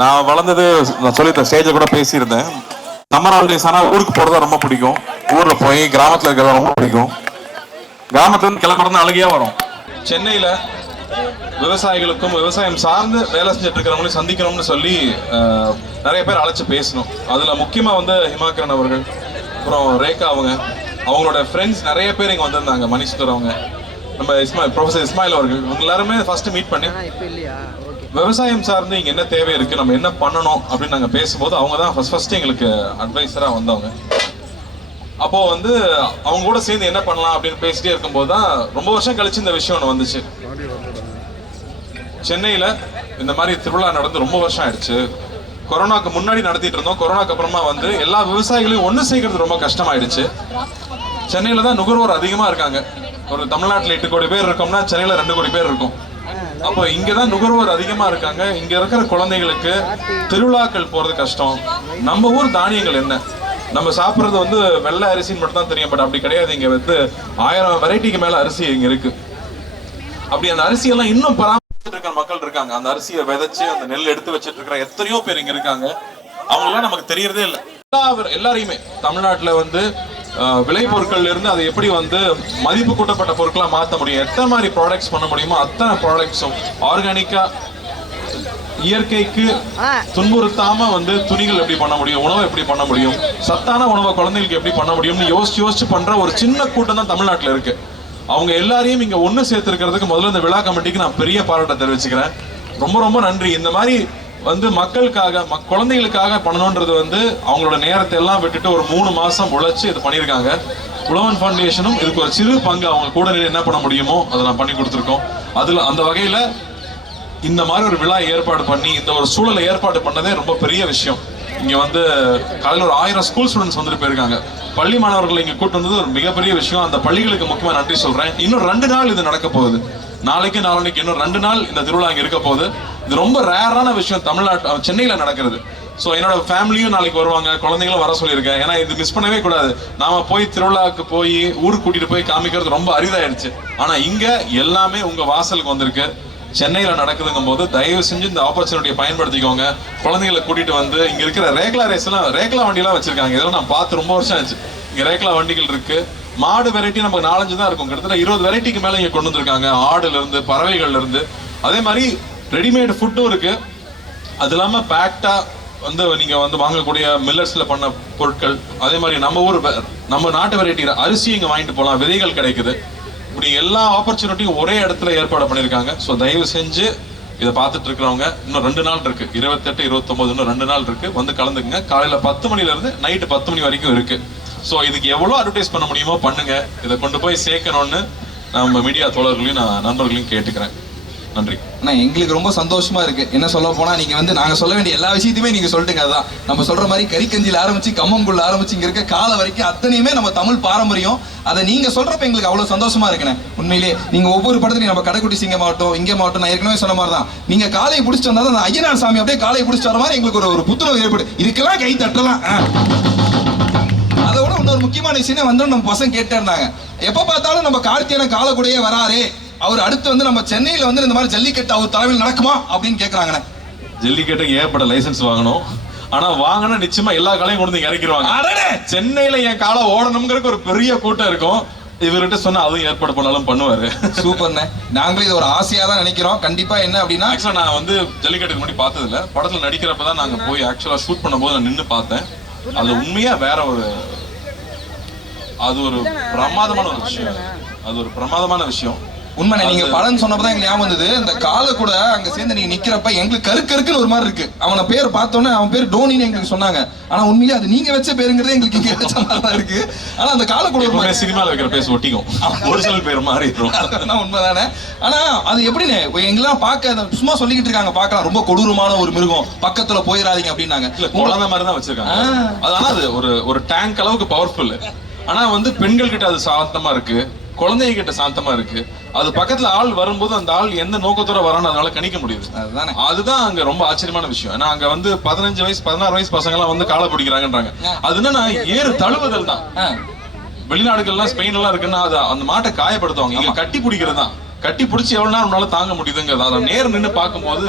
நான் வளர்ந்தது நான் சொல்லியிருந்தேன், ஸ்டேஜில் கூட பேசியிருந்தேன். சம்மர் ஹாலிடேஸ் ஆனால் ஊருக்கு போகிறதா ரொம்ப பிடிக்கும். ஊரில் போய் கிராமத்தில் இருக்கிறதா ரொம்ப பிடிக்கும். கிராமத்துலேருந்து கிளம்புறது அழகியா வரும். சென்னையில் விவசாயிகளுக்கும் விவசாயம் சார்ந்து வேலை செஞ்சுட்டு இருக்கிறவங்களையும் சந்திக்கணும்னு சொல்லி நிறைய பேர் அழைச்சி பேசணும். அதில் முக்கியமாக வந்து ஹிமாகரன் அவர்கள், அப்புறம் ரேகா அவங்களோட ஃப்ரெண்ட்ஸ் நிறைய பேர் இங்கே வந்திருந்தாங்க. மணிஷ்கர் அவங்க, நம்ம ப்ரொஃபசர் இஸ்மாயில் அவர்கள், இவங்க எல்லாருமே ஃபர்ஸ்ட் மீட் பண்ணி விவசாயம் சார்ந்து இங்கே என்ன தேவை இருக்குது, நம்ம என்ன பண்ணணும் அப்படின்னு நாங்கள் பேசும்போது அவங்க தான் ஃபர்ஸ்ட் எங்களுக்கு அட்வைஸராக வந்தவங்க. அப்போது வந்து அவங்க கூட சேர்ந்து என்ன பண்ணலாம் அப்படின்னு பேசிட்டே இருக்கும்போது தான் ரொம்ப வருஷம் கழிச்சு இந்த விஷயம் ஒன்று வந்துச்சு. சென்னையில் இந்த மாதிரி திருவிழா நடந்து ரொம்ப வருஷம் ஆயிடுச்சு. கொரோனாக்கு முன்னாடி நடத்திட்டு இருந்தோம். கொரோனாக்கு அப்புறமா வந்து எல்லா விவசாயிகளையும் ஒன்று சேர்க்கறது ரொம்ப கஷ்டமாயிடுச்சு. சென்னையில் தான் நுகர்வோர் அதிகமாக இருக்காங்க. ஒரு தமிழ்நாட்டில் 8 கோடி பேர் இருக்கோம்னா சென்னையில் 2 கோடி பேர் இருக்கும். அப்போ இங்கே தான் நுகர்வோர் அதிகமாக இருக்காங்க. இங்கே இருக்கிற குழந்தைகளுக்கு திருவிழாக்கள் போகிறது கஷ்டம். நம்ம ஊர் தானியங்கள் என்ன, நம்ம சாப்பிட்றது வந்து வெள்ளை அரிசின்னு மட்டும் தான் தெரியும். பட் அப்படி கிடையாது. இங்கே வந்து 1000 வெரைட்டிக்கு மேலே அரிசி இங்கே இருக்கு. அப்படி அந்த அரிசியெல்லாம் இன்னும் பராமரிச்சுட்டு இருக்கிற மக்கள் இருக்காங்க. அந்த அரிசியை விதைச்சு அந்த நெல் எடுத்து வச்சுட்டு இருக்கிற எத்தனையோ பேர் இங்கே இருக்காங்க. அவங்களாம் நமக்கு தெரியறதே இல்லை. எல்லாரையுமே தமிழ்நாட்டில் வந்து விளைபொருட்கள்ல இருந்து அதை எப்படி வந்து மதிப்பு கூட்டப்பட்ட பொருட்களா மாற்ற முடியும், எத்தனை மாதிரி ப்ராடக்ட்ஸ் பண்ண முடியுமோ அத்தனை ப்ராடக்ட்ஸும் ஆர்கானிக்கா, இயற்கைக்கு துன்புறுத்தாம வந்து துணிகள் எப்படி பண்ண முடியும், உணவை எப்படி பண்ண முடியும், சத்தான உணவை குழந்தைகளுக்கு எப்படி பண்ண முடியும்னு யோசிச்சு பண்ற ஒரு சின்ன கூட்டம் தான் தமிழ்நாட்டில் இருக்கு. அவங்க எல்லாரையும் இங்க ஒன்று சேர்த்துருக்கிறதுக்கு முதல்ல இந்த விழா கமிட்டிக்கு நான் பெரிய பாராட்ட தெரிவிச்சுக்கிறேன். ரொம்ப ரொம்ப நன்றி. இந்த மாதிரி வந்து மக்களுக்காக குழந்தைகளுக்காக பண்ணணுன்றது வந்து அவங்களோட நேரத்தை எல்லாம் விட்டுட்டு ஒரு 3 மாசம் உழைச்சு இது பண்ணியிருக்காங்க. உழவன் ஃபவுண்டேஷனும் இதுக்கு ஒரு சிறு பங்கு அவங்க கூட என்ன பண்ண முடியுமோ அதை நான் பண்ணி கொடுத்துருக்கோம். அதில் அந்த வகையில் இந்த மாதிரி ஒரு விழா ஏற்பாடு பண்ணி இந்த ஒரு சூழலை ஏற்பாடு பண்ணதே ரொம்ப பெரிய விஷயம். இங்கே வந்து காலையில் ஒரு 1000 ஸ்கூல் ஸ்டூடெண்ட்ஸ் வந்துட்டு போயிருக்காங்க. பள்ளி மாணவர்களை இங்கே கூட்டு வந்தது ஒரு மிகப்பெரிய விஷயம். அந்த பள்ளிகளுக்கு முக்கியமாக நன்றி சொல்கிறேன். இன்னும் 2 நாள் இது நடக்க போகுது. நாளைக்கு நாளைக்கு இன்னும் 2 நாள் இந்த திருவிழா இங்கே இருக்க போகுது. இது ரொம்ப ரேரான விஷயம் தமிழ்நாட்டு சென்னையில் நடக்கிறது. ஸோ என்னோட ஃபேமிலியும் நாளைக்கு வருவாங்க, குழந்தைங்களும் வர சொல்லியிருக்கேன். ஏன்னா இது மிஸ் பண்ணவே கூடாது. நாம போய் திருவிழாவுக்கு போய் ஊருக்கு கூட்டிட்டு போய் காமிக்கிறது ரொம்ப அரிதாயிடுச்சு. ஆனால் இங்கே எல்லாமே உங்கள் வாசலுக்கு வந்திருக்கு. சென்னையில் நடக்குதுங்கும் போது தயவு செஞ்சு இந்த ஆப்பர்ச்சுனிட்டியை பயன்படுத்திக்கோங்க. குழந்தைங்களை கூட்டிட்டு வந்து இங்கே இருக்கிற ரேக்லா வண்டியெல்லாம் வச்சிருக்காங்க. இதெல்லாம் நான் பார்த்து ரொம்ப வருஷம் ஆச்சு. இங்கே ரேக்லா வண்டிகள் இருக்கு. மாடு வெரைட்டி நமக்கு 4-5 தான் இருக்கும். கிட்டத்தட்ட 20 வெரைட்டிக்கு மேலே இங்கே கொண்டு வந்திருக்காங்க. ஆடுல இருந்து, பறவைகள்ல இருந்து, அதே மாதிரி ரெடிமேடு ஃபுட்டும் இருக்கு. அது இல்லாமல் பேக்டா வந்து நீங்க வந்து வாங்கக்கூடிய மில்லட்ஸ்ல பண்ண பொருட்கள், அதே மாதிரி நம்ம நாட்டு வெரைட்டி அரிசி இங்க வாங்கிட்டு போகலாம். விதைகள் கிடைக்குது. இப்படி எல்லா ஆப்பர்ச்சுனிட்டியும் ஒரே இடத்துல ஏற்பாடு பண்ணியிருக்காங்க. ஸோ தயவு செஞ்சு இதை பார்த்துட்டு இருக்கிறவங்க இன்னும் 2 நாள் இருக்கு. 28, 29 இன்னும் 2 நாள் இருக்கு. வந்து கலந்துக்குங்க. காலையில 10 மணில இருந்து நைட்டு 10 மணி வரைக்கும் இருக்கு. ஸோ இதுக்கு எவ்வளோ அட்வர்டைஸ் பண்ண முடியுமோ பண்ணுங்க. இதை கொண்டு போய் சேர்க்கணும்னு நம்ம மீடியா தோழர்களையும் நான் நண்பர்களையும் கேட்டுக்கிறேன். நன்றி. அண்ணா, எங்களுக்கு ரொம்ப சந்தோஷமா இருக்கு. என்ன சொல்ல போனா நீங்க வந்து நாங்க சொல்ல வேண்டிய எல்லா விஷயத்தையுமே நீங்க சொல்லிட்டுங்க. அதான் நம்ம சொல்ற மாதிரி கறிக்கஞ்சியில் ஆரம்பிச்சு கம்மங்குள்ள ஆரம்பிச்சு இங்க இருக்க கால வரைக்கும் அத்தனையுமே நம்ம தமிழ் பாரம்பரியம். அதை நீங்க சொல்றப்ப எங்களுக்கு அவ்வளவு சந்தோஷமா இருக்குண்ணே. உண்மையிலேயே நீங்க ஒவ்வொரு படத்துலையும் நம்ம கடைக்குட்டி சிங்கமாகட்டும் இங்கே மாவட்டம், நான் ஏற்கனவே சொன்ன மாதிரி தான் நீங்க காலையை பிடிச்சிட்டு வந்தா அந்த ஐயனார் சாமி அப்படியே காலையை பிடிச்சிட்டு வர மாதிரி எங்களுக்கு ஒரு புத்துணர்வு ஏற்படு. இதுக்கெல்லாம் கை தட்டலாம். அதை விட இன்னொரு முக்கியமான விஷயம் வந்து நம்ம பசங்க கேட்டே இருந்தாங்க, எப்ப பார்த்தாலும் நம்ம கார்த்தியான காலக்கூடையே வராரே, அவர் அடுத்து வந்து நம்ம சென்னையில வந்து இந்த மாதிரி ஜல்லிக்கட்டு அவர் தலைமையில் நடக்குமா அப்படின்னு கேட்கறாங்கண்ணே. ஜல்லிக்கட்டுக்கு ஏற்பட்ட லைசன்ஸ் வாங்கணும். ஆனா வாங்கினா நிச்சயமா எல்லா காலையும் கொண்டு வந்து இறக்கிடுவாங்க. சென்னையில என் காலை ஓடணுங்கிறதுக்கு ஒரு பெரிய கூட்டம் இருக்கும். இவர்கிட்ட சொன்னா அதுவும் ஏற்பாடு பண்ணாலும் பண்ணுவாரு. சூப்பர்ண்ணே. நாங்களும் இது ஒரு ஆசையா தான் நினைக்கிறோம். கண்டிப்பா என்ன அப்படின்னா, ஆக்சுவலா நான் வந்து ஜல்லிக்கட்டுக்கு முன்னாடி பார்த்தது இல்ல. படத்துல நடிக்கிறப்பதான் நாங்க போய் ஆக்சுவலா ஷூட் பண்ணும்போது நான் நின்று பார்த்தேன். அது உண்மையா வேற அது ஒரு பிரமாதமான ஒரு விஷயம். அது ஒரு பிரமாதமான விஷயம். உண்மை. நீங்க படம் சொன்னப்பதான் எங்களுக்கு ஞாபகம் வந்தது. இந்த காலை கூட அங்க சேர்ந்து நீங்க நிக்கிறப்ப எங்களுக்கு கருக்குன்னு ஒரு மாதிரி இருக்கு. அவனை பேர் பார்த்தோன்னே அவன் பேர் டோனின்னு எங்களுக்கு சொன்னாங்க. ஆனா உண்மையிலே அது நீங்க வச்ச பேருங்கிறதே எங்களுக்கு இங்க வச்ச மாதிரி தான் இருக்கு. ஆனா அந்த காலை கூட ஒரு மாதிரி சினிமாவில் வைக்கிற பேர் ஒட்டிக்கும். ஒரிஜினல் பேர் மாதிரி இருக்கும். உண்மைதானே. ஆனா அது எப்படின்னு எங்கெல்லாம் பார்க்க சும்மா சொல்லிக்கிட்டு இருக்காங்க, பார்க்கலாம் ரொம்ப கொடூரமான ஒரு மிருகம், பக்கத்துல போயிடாதீங்க அப்படின்னாங்க. குழந்தை மாதிரி தான் வச்சிருக்காங்க. அதனால அது ஒரு டேங்க் அளவுக்கு பவர்ஃபுல். ஆனா வந்து பெண்கள் கிட்ட அது சாந்தமா இருக்கு, குழந்தைங்க கிட்ட சாந்தமா இருக்கு. அது பக்கத்துல ஆள் வரும்போது அந்த ஆள் எந்த நோக்கத்தோட வரான்னு அதனால கணிக்க முடியுது. அதுதான் அங்க ரொம்ப ஆச்சரியமான விஷயம். ஏன்னா அங்க வந்து 15 வயசு 16 வயசு பசங்க எல்லாம் வந்து காலை பிடிக்கிறாங்கன்றாங்க. அது என்னன்னா ஏறு தழுவுதல் தான். வெளிநாடுகள்லாம் ஸ்பெயின் எல்லாம் இருக்குன்னா அது அந்த மாட்டை காயப்படுத்துவாங்க. இங்க கட்டி பிடிக்கிறது தான். கட்டி பிடிச்சி எவ்வளவு நேரம் உன்னால தாங்க முடியுதுங்கிறது. அதை நேர் நின்று பார்க்கும்போது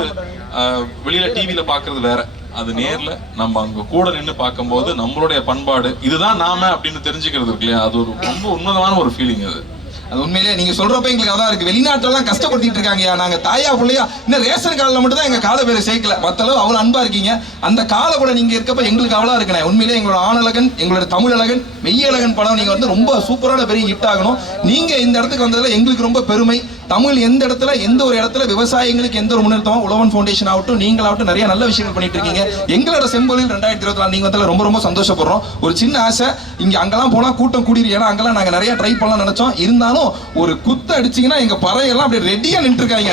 வெளியில டிவியில பாக்குறது வேற, அது நேர்ல நம்ம அங்க கூட நின்று பார்க்கும்போது நம்மளுடைய பண்பாடு இதுதான் நாம அப்படின்னு தெரிஞ்சுக்கிறது இருக்கு இல்லையா, அது ஒரு ரொம்ப உன்னதமான ஒரு ஃபீலிங் அது. அது உண்மையிலே நீங்க சொல்றப்ப எங்களுக்கு அதான் இருக்கு. வெளிநாட்டுலாம் கஷ்டப்படுத்திட்டு இருக்காங்கயா, நாங்க தாயா பிள்ளையா இன்னும் ரேஷன் கார்டுல மட்டும் தான் எங்க கால பேரை சேர்க்கல, மத்த அளவு அவ்வளவு அன்பா இருக்கீங்க. அந்த கால கூட நீங்க இருக்கப்ப எங்களுக்கு அவ்வளவு இருக்குண்ணே. உண்மையிலே எங்களோட ஆணழகன், எங்களோட தமிழழகன், மெய்யழகன் படம் நீங்க வந்து ரொம்ப சூப்பரான பெரிய ஹிட் ஆகணும். நீங்க இந்த இடத்துக்கு வந்ததுல எங்களுக்கு ரொம்ப பெருமை. தமிழ் எந்த இடத்துல எந்த ஒரு இடத்துல விவசாயிகளுக்கு எந்த ஒரு முன்னேற்றமோ உழவன் ஃபவுண்டேஷன் ஆகட்டும் நீங்களாகட்டும் நிறைய நல்ல விஷயங்கள் பண்ணிட்டு இருக்கீங்க. எங்களோட செம்பொழில் 2024 நீங்க வந்தால ரொம்ப ரொம்ப சந்தோஷப்படுறோம். ஒரு சின்ன ஆசை, இங்க அங்கெல்லாம் போனா கூட்டம் கூடிரு, ஏன்னா அங்கெல்லாம் நாங்க நிறைய ட்ரை பண்ணலாம் நினைச்சோம். இருந்தாலும் ஒரு குத்து அடிச்சீங்கன்னா எங்க பறையெல்லாம் அப்படியே ரெடியா நின்று இருக்காங்க.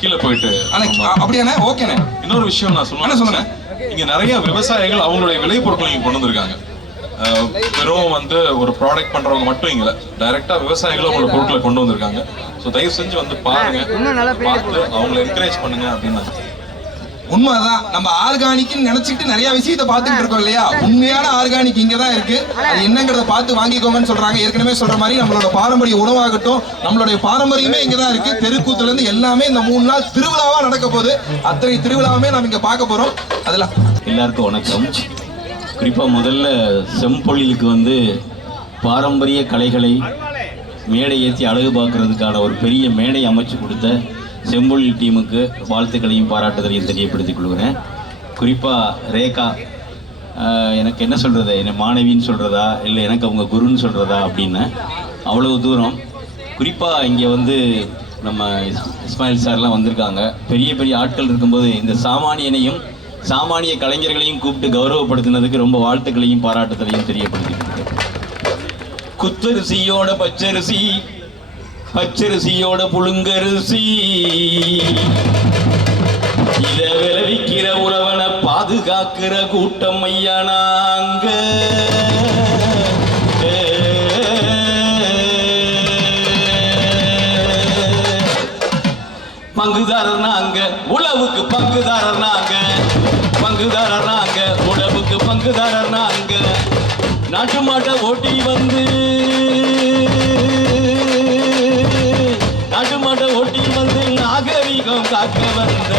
கீழே போயிட்டு அப்படியாண்ணே? ஓகேண்ணே. இன்னொரு விஷயம் நான் சொல்லுங்க, இங்க நிறைய விவசாயிகள் அவங்களுடைய விளை பொருட்களை இங்க கொண்டு வந்திருக்காங்க. வெறும் வந்து ஒரு ப்ராடக்ட் பண்றவங்க மட்டும் இங்க டைரக்டா விவசாயிகளும் அவங்களோட பொருட்களை கொண்டு வந்திருக்காங்க. ஸோ தயவு செஞ்சு வந்து பாருங்க, பார்த்து அவங்களை என்கரேஜ் பண்ணுங்க அப்படின்னு. உண்மைதான், நம்ம ஆர்கானிக்னு நினைச்சிட்டு நிறைய விஷயத்தை பார்த்துட்டு இருக்கோம் இல்லையா. உண்மையான ஆர்கானிக் இங்க தான் இருக்கு, அது என்னங்கிறத பார்த்து வாங்கிக்கோங்கன்னு சொல்றாங்க. ஏற்கனவே சொல்ற மாதிரி நம்மளோட பாரம்பரிய உணவாகட்டும், நம்மளுடைய பாரம்பரியமே இங்க தான் இருக்கு. தெருக்கூத்துல இருந்து எல்லாமே இந்த 3 நாள் திருவிழாவா நடக்க போகுது. அத்தனை திருவிழாவுமே நம்ம இங்க பார்க்க போறோம். அதுல எல்லாருக்கும் வணக்கம். குறிப்பாக முதல்ல செம்பொழிலுக்கு வந்து பாரம்பரிய கலைகளை மேடை ஏற்றி அழகு பார்க்கறதுக்கான ஒரு பெரிய மேடை அமைச்சு கொடுத்த செம்பொழில் டீமுக்கு வாழ்த்துக்களையும் பாராட்டுதலையும் தெரியப்படுத்திக் கொள்கிறேன். குறிப்பாக ரேகா, எனக்கு என்ன சொல்கிறது, என்னை மாணவின்னு சொல்கிறதா இல்லை எனக்கு அவங்க குருன்னு சொல்கிறதா அப்படின்னு அவ்வளவு தூரம். குறிப்பாக இங்கே வந்து நம்ம இஸ்மாயில் சார்லாம் வந்திருக்காங்க. பெரிய பெரிய ஆட்கள் இருக்கும்போது இந்த சாமானியனையும் சாமானிய கலைஞர்களையும் கூப்பிட்டு கௌரவப்படுத்தினதுக்கு ரொம்ப வாழ்த்துக்களையும் பாராட்டுதலையும் தெரியப்படுத்திக்கிட்டு, குத்தரிசியோட பச்சரிசி, பச்சரிசியோட புழுங்கரிசி, இத விளைவிக்கிற உழவனை பாதுகாக்கிற கூட்டம் ஐயா நாங்க. பங்குதாரர் நாங்க, உழவுக்கு பங்குதாரர் நாங்க, பங்குதாரர் நாங்க, உழவுக்கு பங்குதாரர் நாங்க. நாட்டு மாட்டை ஓட்டி வந்து, நாட்டு மாட்டை ஓட்டி வந்து நாகரிகம் காக்க வந்த,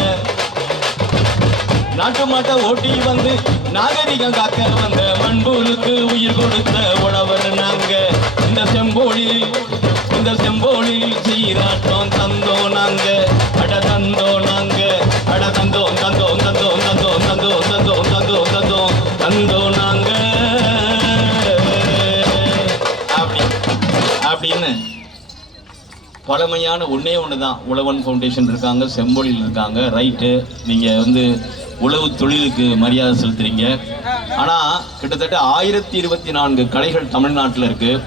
நாட்டு மாட்டை ஓட்டி வந்து நாகரிகம் காக்க வந்த மண்புழுக்கு உயிர் கொடுத்த உழவர் நாங்க. இந்த செம்போழில், இந்த செம்போழில் சீராட்டம் தந்தோம் நாங்க, அட தந்தோம் நாங்க, அட தந்தோம் தந்தோம் தந்தோம் தந்தோம் தந்தோம் தந்தோம் தந்தோம் தந்தோம் தந்தோம் நாங்க. அப்படின்னு பழமையான ஒன்னே ஒன்று தான். உழவன் ஃபவுண்டேஷன் இருக்காங்க, செம்பொழில் இருக்காங்க. ரைட்டு, நீங்கள் வந்து உழவு தொழிலுக்கு மரியாதை செலுத்துறீங்க. ஆனால் கிட்டத்தட்ட 1024 கலைகள் தமிழ்நாட்டில் இருக்குது.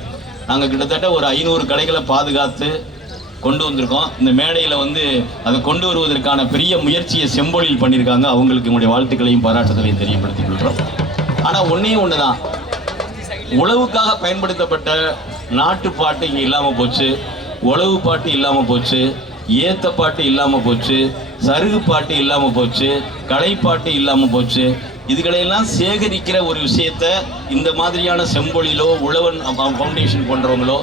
நாங்கள் கிட்டத்தட்ட ஒரு 500 கலைகளை பாதுகாத்து கொண்டு வந்திருக்கோம். இந்த மேடையில் வந்து அதை கொண்டு வருவதற்கான பெரிய முயற்சியை செம்பொழில் பண்ணியிருக்காங்க. அவங்களுக்கு உங்களுடைய வாழ்த்துக்களையும் பாராட்டுதலையும் தெரியப்படுத்திக் கொள்கிறோம். ஆனால் ஒன்றே ஒன்று தான், உழவுக்காக பயன்படுத்தப்பட்ட நாட்டுப்பாட்டு இங்கே இல்லாமல் போச்சு, உழவு பாட்டு இல்லாமல் போச்சு, ஏத்த பாட்டு இல்லாமல் போச்சு, சருகு பாட்டு இல்லாமல் போச்சு, கலைப்பாட்டு இல்லாமல் போச்சு. இதுகளையெல்லாம் சேகரிக்கிற ஒரு விஷயத்த இந்த மாதிரியான செம்பொழிலோ உழவன் ஃபவுண்டேஷன் போன்றவங்களோ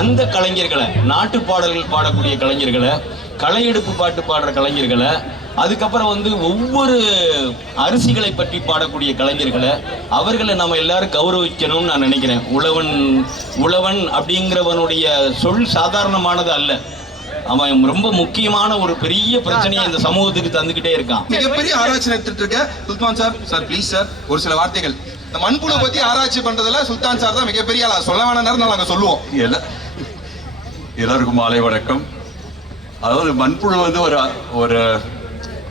அந்த கலைஞர்களை, நாட்டு பாடல்கள் பாடக்கூடிய கலைஞர்களை, கலையெடுப்பு பாட்டு பாடுற கலைஞர்களை, அதுக்கப்புறம் வந்து ஒவ்வொரு அரிசிகளை பற்றி பாடக்கூடிய கலைஞர்களை, அவர்களை நம்ம எல்லாரும் கௌரவிக்கணும்னு நான் நினைக்கிறேன். உழவன் அப்படிங்கிறவனுடைய சொல் சாதாரணமானது அல்ல. அவன் ரொம்ப முக்கியமான ஒரு பெரிய பிரச்சனையை இந்த சமூகத்துக்கு தந்துகிட்டே இருக்கான். மிகப்பெரிய ஆராய்ச்சி நடத்திட்டு இருக்க சுல்தான் சார், சார் ப்ளீஸ் சார் ஒரு சில வார்த்தைகள். இந்த மண்புழு பத்தி ஆராய்ச்சி பண்றதுல சுல்தான் சார் தான் மிகப்பெரிய ஆளா. சொல்ல வேணா நேரம் நாங்க சொல்லுவோம். எல்லாருக்கும் மாலை வணக்கம். அதாவது மண்புழு வந்து ஒரு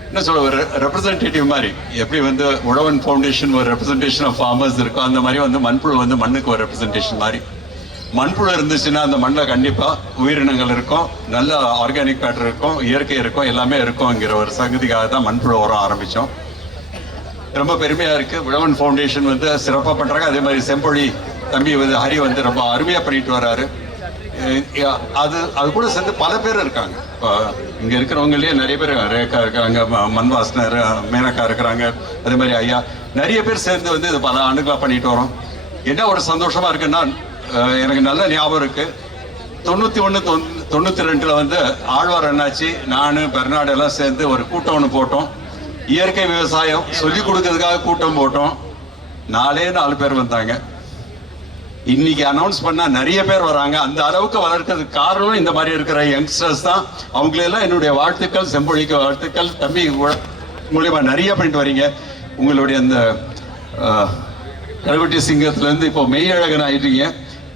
என்ன சொல்ல, ஒரு ரெப்ரசன்டேட்டிவ் மாதிரி. எப்படி வந்து உழவன் ஃபவுண்டேஷன் ஒரு ரெப்ரசன்டேஷன் ஆஃப் ஃபார்மர்ஸ் இருக்கும், அந்த மாதிரி வந்து மண்புழு வந்து மண்ணுக்கு ஒரு ரெப்ரசன்டேஷன் மாதிரி. மண்புழு இருந்துச்சுன்னா அந்த மண்ணில் கண்டிப்பாக உயிரினங்கள் இருக்கும், நல்ல ஆர்கானிக் மேட்டர் இருக்கும், இயற்கை இருக்கும், எல்லாமே இருக்கும்ங்கிற ஒரு சங்கதிக்காக தான் மண்புழு உரம் ஆரம்பித்தோம். ரொம்ப பெருமையாக இருக்குது. உழவன் ஃபவுண்டேஷன் வந்து சிறப்பாக பண்ணுறாங்க. அதே மாதிரி செம்பொழி தம்பி வந்து ஹரி வந்து ரொம்ப அருமையாக பண்ணிட்டு வர்றாரு. அது கூட சேர்ந்து பல பேர் இருக்காங்க. இப்போ இங்கே இருக்கிறவங்களே நிறைய பேர், ரேகா இருக்காங்க, மண்வாசனர், மேனக்கா இருக்கிறாங்க, அதே மாதிரி ஐயா, நிறைய பேர் சேர்ந்து வந்து இது பல ஆண்டுகளாக பண்ணிட்டு வரோம். என்ன ஒரு சந்தோஷமாக இருக்குன்னா, எனக்கு நல்ல ஞாபகம் இருக்குது, 91 92 வந்து ஆழ்வார் அண்ணாச்சி நான் பெர்னாடு எல்லாம் சேர்ந்து ஒரு கூட்டம் ஒன்று போட்டோம். இயற்கை விவசாயம் சொல்லிக் கொடுக்கறதுக்காக கூட்டம் போட்டோம். 4 பேர் வந்தாங்க. இன்னைக்கு அனௌன்ஸ் பண்ணா நிறைய பேர் வராங்க. அந்த அளவுக்கு வளர்க்கறதுக்கு காரணம் இந்த மாதிரி இருக்கிற யங்ஸ்டர்ஸ் தான். அவங்களெல்லாம் என்னுடைய வாழ்த்துக்கள், செம்பொழிக்கு வாழ்த்துக்கள். தம்பி மூலியமா நிறைய பண்ணிட்டு வரீங்க. உங்களுடைய அந்த கருவட்டி சிங்கத்திலேருந்து இப்போ மெய்யழகன் ஆயிட்டீங்க.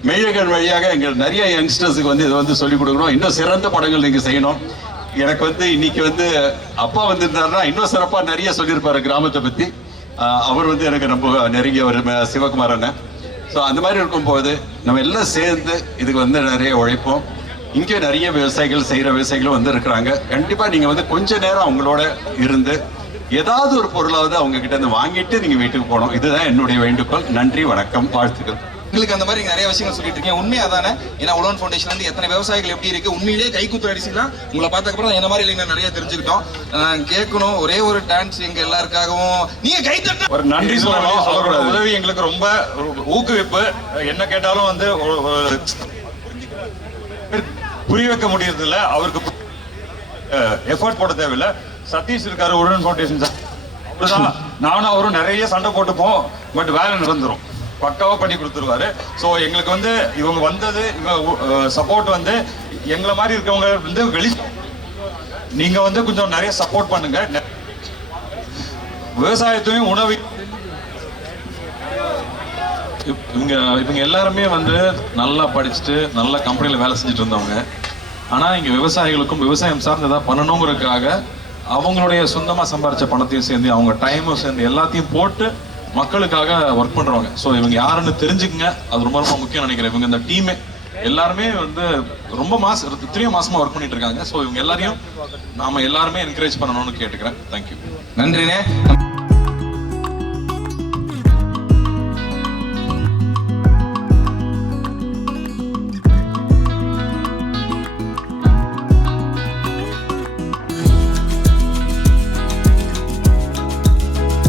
மெய்யழகன் வழியாக எங்கள் நிறைய யங்ஸ்டர்ஸுக்கு வந்து இதை வந்து சொல்லிக் கொடுக்கணும். இன்னும் சிறந்த படங்கள் நீங்கள் செய்யணும். எனக்கு வந்து இன்னைக்கு வந்து அப்பா வந்திருந்தாருன்னா இன்னும் சிறப்பாக நிறைய சொல்லியிருப்பாரு கிராமத்தை பற்றி. அவர் வந்து எனக்கு ரொம்ப நெருங்கியவர் சிவகுமார் அண்ணன். ஸோ அந்த மாதிரி இருக்கும்போது நம்ம எல்லாம் சேர்ந்து இதுக்கு வந்து நிறைய உழைப்போம். இங்கே நிறைய விவசாயிகள் செய்கிற விவசாயிகளும் வந்து இருக்கிறாங்க. கண்டிப்பாக நீங்கள் வந்து கொஞ்ச நேரம் அவங்களோட இருந்து ஏதாவது ஒரு பொருளாவது அவங்க கிட்ட இருந்து வாங்கிட்டு நீங்கள் வீட்டுக்கு போகணும். இதுதான் என்னுடைய வேண்டுகோள். நன்றி, வணக்கம், வாழ்த்துக்கள். உங்களுக்கு அந்த மாதிரி நிறைய விஷயங்கள் சொல்லிட்டு இருக்கீங்க. உண்மையா தானே? ஏன்னா உழவன் ஃபவுண்டேஷன் வந்து எத்தனை விவசாயிகள் எப்படி இருக்கு, உண்மையிலேயே கைக்குத்து அடிச்சுலாம் உங்களை பார்த்ததுக்கப்புறம் என்ன மாதிரி இல்லைங்க நிறைய தெரிஞ்சுக்கிட்டோம். கேட்கணும் ஒரே ஒரு டான்ஸ் எங்க எல்லாருக்காகவும் நீங்க கை தட்ட ஒரு நன்றி சொல்லணும். அவரோட உதவி எங்களுக்கு ரொம்ப ஊக்குவிப்பு. என்ன கேட்டாலும் வந்து புரிய வைக்க முடியறது இல்ல. அவருக்கு எஃபர்ட் போட தேவையில்லை. சதீஷ் இருக்காரு உழவன் ஃபவுண்டேஷன் சார், அவருதான். நானும் அவரும் நிறைய சண்டை போட்டுப்போம். பட் வேலை நடந்துரும், பக்காவா பண்ணி கொடுத்துருவாரு. ஸோ எங்களுக்கு வந்து இவங்க வந்தது, இவங்க சப்போர்ட் வந்து எங்களை மாதிரி இருக்கவங்க வந்து நீங்க வந்து கொஞ்சம் நிறைய சப்போர்ட் பண்ணுங்க. விவசாயத்தையும் உணவு இவங்க எல்லாருமே வந்து நல்லா படிச்சுட்டு நல்ல கம்பெனியில் வேலை செஞ்சுட்டு இருந்தவங்க. ஆனால் இங்கே விவசாயிகளுக்கும் விவசாயம் சார்ந்து ஏதாவது பண்ணணுங்கிறதுக்காக அவங்களுடைய சொந்தமாக சம்பாரிச்ச பணத்தையும் சேர்ந்து அவங்க டைமும் சேர்ந்து எல்லாத்தையும் போட்டு மக்களுக்காக ஒர்க் பண்றவங்க. ஸோ இவங்க யாருன்னு தெரிஞ்சுக்கங்க, அது ரொம்ப ரொம்ப முக்கியம் நினைக்கிறேன். இவங்க இந்த டீமே எல்லாருமே வந்து ரொம்ப இத்தனையும் மாசமா ஒர்க் பண்ணிட்டு இருக்காங்க. ஸோ இவங்க எல்லாரையும் நாம எல்லாருமே என்கரேஜ் பண்ணணும்னு கேட்டுக்கிறேன். தேங்க்யூ. நன்றிண்ணே.